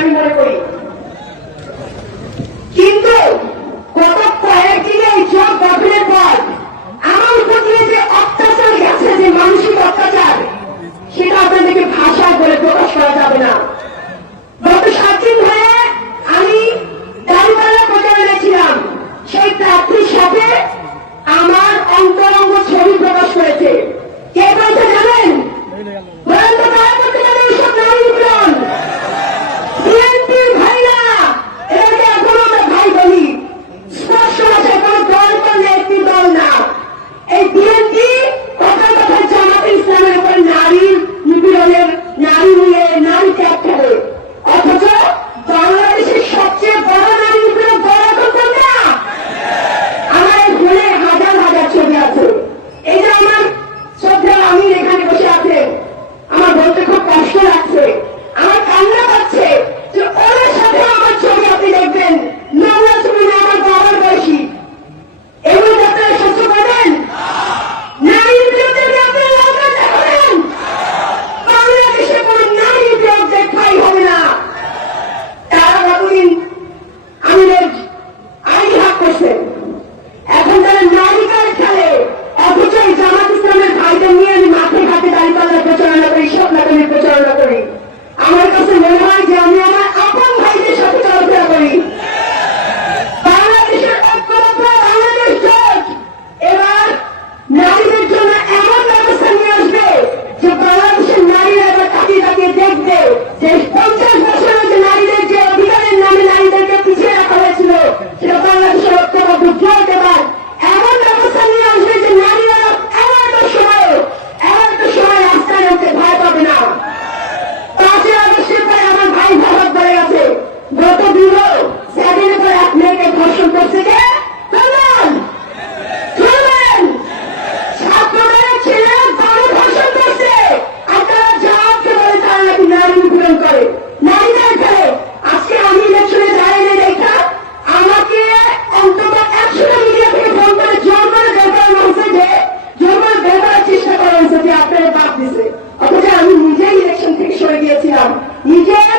আমি মনে করি। কিন্তু গত কয়েকদিনে এই জব গঠনের পর আমার উপর দিয়ে যে অত্যাচার গেছে, যে মানসিক অত্যাচার, সেটা আপনাদেরকে ভাষায় বলে প্রকাশ করা যাবে না। গত 7 দিন ধরে আমি দাঁড়িপাল্লা প্রচারণে ছিলাম। সেই প্রার্থীর সাথে আমার অন্তরঙ্গ ছবি প্রকাশ করেছে। কে বলছে জানেন? বলেন তো, কারা করতে পারে এইসব নারী নিপীড়ন? বিএনপির ভাইরা, এদেরকে এখন আমরা ভাই বলি। স্পষ্ট আছে, কোন দল করলে একটি দল না। এই বিএনপি কথায় কথায় জামাতে ইসলামের উপর নারী নিপীড়নের, নারী নিয়ে নারী ত্যাগ করে, অথচ বাংলাদেশের সবচেয়ে বড় নারী নিপীড়ন দল এখন করবে না। আমার এই ফোনে হাজার হাজার ছবি আছে। এই যে আমার শ্রদ্ধা আমির এখানে বসে আছে, আমার বলতে খুব কষ্ট লাগছে, আমার কান্না পাচ্ছে যে ওদের সাথে আমার ছবি আপনি দেখবেন, নোংরা ছবি না, আমার বাবার বয়সী। এগুলো আপনারা সহ্য করবেন? নারীর বিরুদ্ধে আপনারা লড়াই দেখাবেন? বাংলাদেশে কোনো নারীর বিরুদ্ধে ঠাঁই হবে না। তারা কতদিন আমিরের আইন হাত করছেন, এখন তারা নারী কার্ড খেলে, অথচ জামাত ইসলামের ভাইদের নিয়ে আমি মাঠে ঘাটে দাঁড়িপাল্লার প্রচারণা করি, সব লাগানোর প্রচারণা করি। আমার কাছে মনে হয় যে আমি আমার আপন ভাইদের সাথে চলাফেরা করি। বাংলাদেশের ঐক্যবদ্ধ বাংলাদেশ জোট এবার নারীদের জন্য এমন ব্যবস্থা নিয়ে আসবে যে বাংলাদেশের নারীরা এবার তাকিয়ে তাকিয়ে দেখবে যে 50 বছরে যে নারীদের যে অধিকারের নামে নারীদেরকে পিছিয়ে রাখা হয়েছিল, সেটা বাংলাদেশের ঐক্যবদ্ধ জোট এবার এমন ব্যবস্থা নিয়ে আসবে যে নারীরা এমন একটা সময় রাস্তায় নামতে ভয় পাবে না। 5 আগস্টের পরে আমার ভাই ভারত ধরে গেছে। গত দিনও স্বাধীনের পরে এক মেয়েকে ধর্ষণ করছে কে? শুনবেন, ছাত্রদের ছেলে বড় ধর্ষণ করছে। আপনারা জবাবকে বলে তারা নাকি নারী নিপীড়ন করে, নারীদের ফেলে। আজকে আমি ইলেকশনে দাঁড়িয়ে দেখা আমাকে অন্তত 100টা মিডিয়া থেকে ফোন করে জোর করে বের করানো হয়েছে, যে জোর করে বের করার চেষ্টা করা হয়েছে যে আপনারা বাদ দিছে। অথচ আমি নিজেই ইলেকশন থেকে সরে গিয়েছিলাম, নিজের